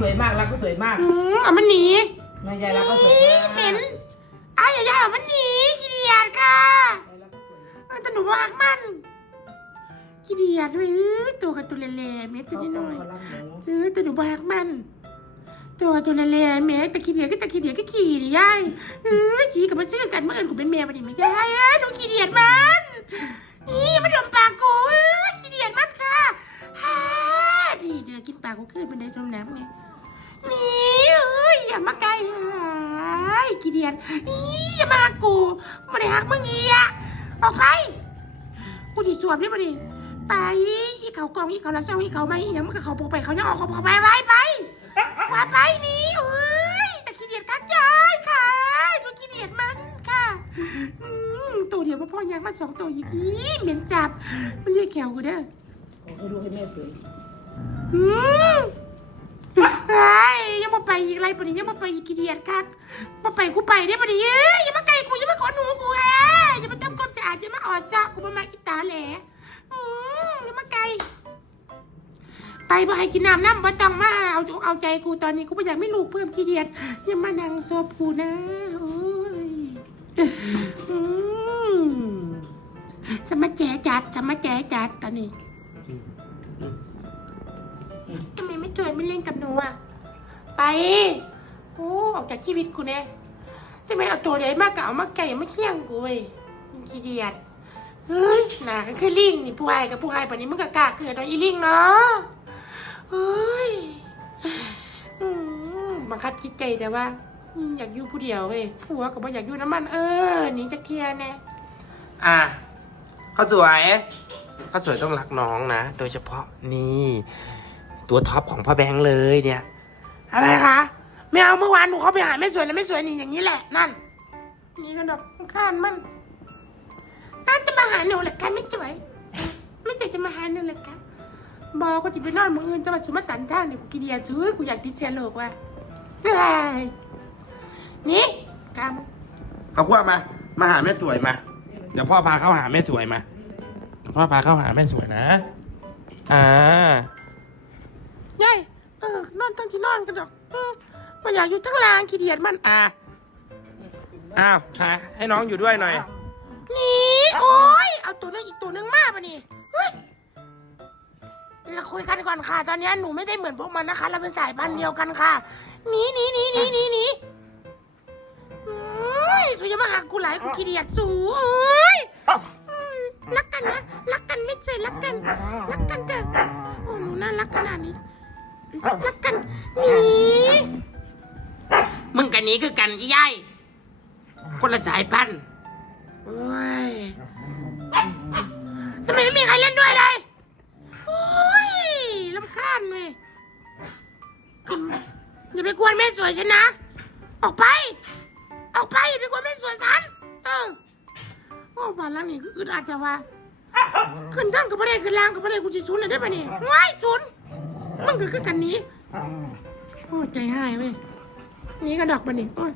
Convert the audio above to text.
สวยมากรักก็สวยมากอืมเอามันหนีแม่ยายรักก็สวยอีมากเหม็นอ้ายอย่าเอามันหนีขี้เดียดค่ะยายรักก็สวยมากเออแต่หนูรักมันขี้เดียดด้วยเอ้ยตัวกับตัวเล่ๆเม็ดตัวเขาน้อยเขารักหนูๆซื้อแต่หนูรักมัน ตัวตัวเล่ๆเม็ดแต่ขี้เดียดก็แต่ขี้เดียดก็ขี้ดิยายเออสีกับมันซื้อกันเมื่อเอิญกูเป็นแม่ปะนี่ไม่ใช่เอ้ยหนูขี้เดียดมันนี่อย่ามาดมปากกูเอ้ยขี้เดียดมันค่ะฮ่านี่เดี๋ยวกินปากกูขึ้นเป็นในชมน้ำไง นี่เอ้ยอย่ามาใกล้ไอ้กี่เดียนอีอย่ามาหากูไมาได้หักมึงอีอะออกไปกูจีสวมได้ปะนี่ไปอีเขากองอีเขาละซ่องอีเขาไม่อีหยังมันก็เขาโปไปเขายังออกเขาเขาไปไปไปไปไปนี่เอ้ยแต่ขี้เดียดกักยายค่ะดูขี้เดียดมันค่ะอืมตัวเดียวพ่อยังมาสองตัวอีกทีเหม็นจับมันเรียกแขวกูเด้อเขาดูให้แม่สวยอืม ไอ้ยยังมาไปอีกไรปะนี่ยังมาไปอีกกี่เดียดคักมาไปกูไปได้ปะนี่เอ้ยอย่ามาไกลกูอย่ามาขอหนูกูเอ้ยอย่ามาทำความสะอาดอย่ามาออดจ้ากูมามากิตาแหล่อืมอย่ามาไกล ไปบ่ให้กินน้ำน้ำบ่ต้องมาเอาอกเอาใจกูตอนนี้กูไม่อยากไม่ลูกเพิ่มขี้เดียดอย่ามานั่งซบกูนะโอ้ยอืมสมาแจจัดสมาแจจัดตอนนี้ ทำไมไม่ช่วยไม่เล่นกับหนูอะ ไป โอ้ออกจากชีวิตกูเนี่ยจะไม่เอาตัวใหญ่มากกับเอามาไก่มาเคี่ยงกูเว้ยมันขี้เดียดเฮ้ยหนาก็คือลิงนี่ผู้ให้กับผู้ให้ปานนี้มันก็กล้าเกิดเอาอีลิงเนาะเฮ้ยบังคับจิตใจแต่ว่า อยากอยู่ผู้เดียวเว้ยผัวก็บ่อยากอยู่น้ำมัน เออหนีจากเทียแน่อะข้าวสวยข้าวสวยต้องรักน้องนะ โดยเฉพาะนี่ ตัวท็อปของพ่อแบงค์เลยเนี่ย อะไรคะไม่เอาเมื่อวานหนูเข้าไปหาแม่สวยแล้วแม่สวยนี่อย่างนี้แหละนั่น นี่ก็ดอกข้านมันน่าจะมาหาหนูแหละคะไม่สวยไม่สวยจะมาหาหนูแหละคะบอก็จะไปนอนมึงอื่นจะมาชุมาตันท่าเนี่ยกูกินยาซื้อกูอยากติดเชื้อโรคว่ะเฮ้ยนี่กามเอาขั้วมา มาหาแม่สวยมา เดี๋ยวพ่อพาเข้าหาแม่สวยมาเดี๋ยวพ่อพาเข้าหาแม่สวยนะ อ่า ยายเออนอนทั้งที่นอนกันดอกเออไมาอยากอยู่ทั้งลางขี้เดียดมันอ่าอ้าวหาให้น้องอยู่ด้วยหน่อยนี่โอ้ยเอาตัวนึงอีกตัวนึงมาปะนี่เฮ้ยเราคุยกันก่อนค่ะ ตอนนี้หนูไม่ได้เหมือนพวกมันนะคะ เราเป็นสายพันธุ์เดียวกันค่ะหนีหนีหนีหนีหนีหนีเฮ้ยสุยามาหักกูหลายกูขี้เดียดสูเอ้ยอืมรักกันนะรักกันไม่ใช่รักกันรักกันเถอะโอ้หนูน่ารักขนาดนี้ รักกันหนีมึงกันนี้คือกันยายคนละสายพันธุ์โอ้ยทำไมไม่มีใครเล่นด้วยเลยโอ้ยลำคาญเลยอย่าไปกวนแม่สวยฉันนะ ออกไป ออกไปอย่าไปกวนแม่สวยฉันเออโอ้บ้านหลังนี้คืออึดอัดแต่ว่าขึ้นทั้งกับประเดขึ้นล่างกับประเดกูจะชุนเลยได้ปะเนี่ยว้ายชุน มึงก็คือกันหนี้โอ้ใจหายเว้ยหนี่ก็ดอกปะนี่โอ้ย